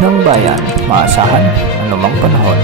ng bayan, maasahan anumang panahon.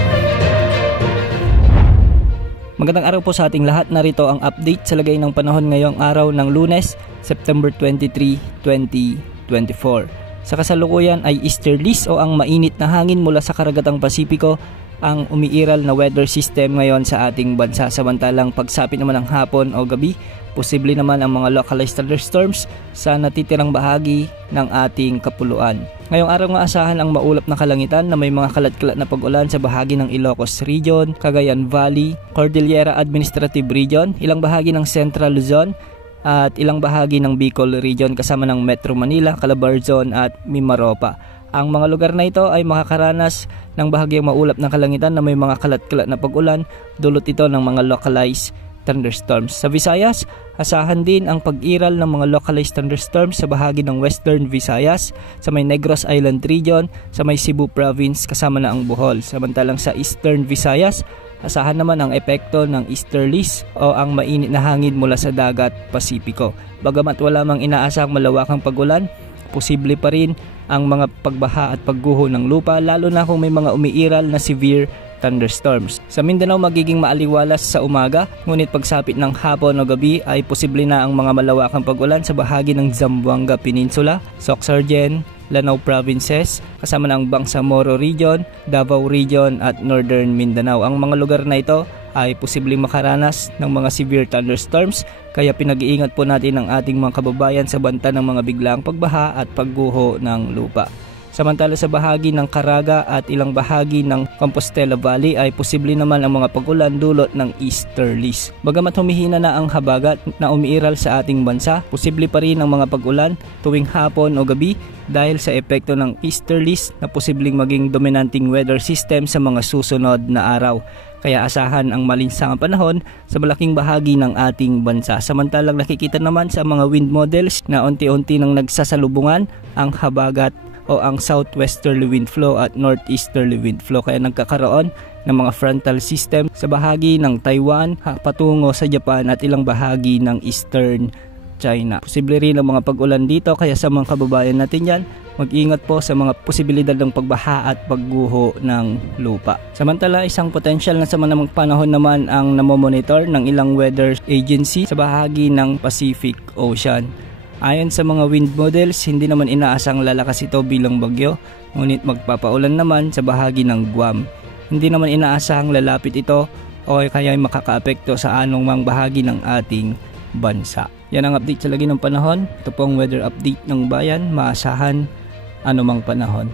Magandang araw po sa ating lahat. Narito ang update sa lagay ng panahon ngayong araw ng Lunes, September 23, 2024. Sa kasalukuyan ay easterlies o ang mainit na hangin mula sa karagatang Pasipiko ang umiiral na weather system ngayon sa ating bansa. Samantalang pagsapit naman ng hapon o gabi, posible naman ang mga localized thunderstorms sa natitirang bahagi ng ating kapuluan. Ngayong araw nga asahan ang maulap na kalangitan na may mga kalat-kalat na pag-ulan sa bahagi ng Ilocos Region, Cagayan Valley, Cordillera Administrative Region, ilang bahagi ng Central Luzon, at ilang bahagi ng Bicol Region kasama ng Metro Manila, Calabarzon at Mimaropa. Ang mga lugar na ito ay makakaranas ng bahagyang maulap na kalangitan na may mga kalat-kalat na pag-ulan, dulot ito ng mga localized thunderstorms. Sa Visayas, asahan din ang pag-iral ng mga localized thunderstorms sa bahagi ng Western Visayas, sa may Negros Island Region, sa may Cebu Province kasama na ang Bohol. Samantalang sa Eastern Visayas, asahan naman ang epekto ng easterlies o ang mainit na hangin mula sa dagat Pasipiko. Bagamat wala mang inaasahang malawakang pag-ulan, posible pa rin ang mga pagbaha at pagguho ng lupa, lalo na kung may mga umiiral na severe thunderstorms. Sa Mindanao magiging maaliwalas sa umaga, ngunit pagsapit ng hapon o gabi ay posible na ang mga malawakang pag-ulan sa bahagi ng Zamboanga Peninsula, Sorsogon, Lanao Provinces, kasama ng Bangsamoro Region, Davao Region at Northern Mindanao. Ang mga lugar na ito ay posibleng makaranas ng mga severe thunderstorms, kaya pinag-iingat po natin ang ating mga kababayan sa banta ng mga biglaang pagbaha at pagguho ng lupa. Samantala sa bahagi ng Caraga at ilang bahagi ng Compostela Valley ay posible naman ang mga pag-ulan dulot ng easterlies. Bagamat humihina na ang habagat na umiiral sa ating bansa, posible pa rin ang mga pag-ulan tuwing hapon o gabi dahil sa epekto ng easterlies na posibleng maging dominanting weather system sa mga susunod na araw. Kaya asahan ang malinsangang panahon sa malaking bahagi ng ating bansa. Samantalang nakikita naman sa mga wind models na unti-unti nang nagsasalubungan ang habagat o ang southwesterly wind flow at northeasterly wind flow, kaya nagkakaroon ng mga frontal system sa bahagi ng Taiwan patungo sa Japan at ilang bahagi ng eastern China. Posible rin ang mga pag-ulan dito, kaya sa mga kababayan natin yan, mag-ingat po sa mga posibilidad ng pagbaha at pagguho ng lupa. Samantala, isang potential na sama namang panahon naman ang namomonitor ng ilang weather agency sa bahagi ng Pacific Ocean. Ayon sa mga wind models, hindi naman inaasang lalakas ito bilang bagyo, ngunit magpapaulan naman sa bahagi ng Guam. Hindi naman inaasahang lalapit ito o kaya ay makakaapekto sa anumang bahagi ng ating bansa. Yan ang update sa lagi ng panahon. Ito po ang weather update ng bayan, maasahan anumang panahon.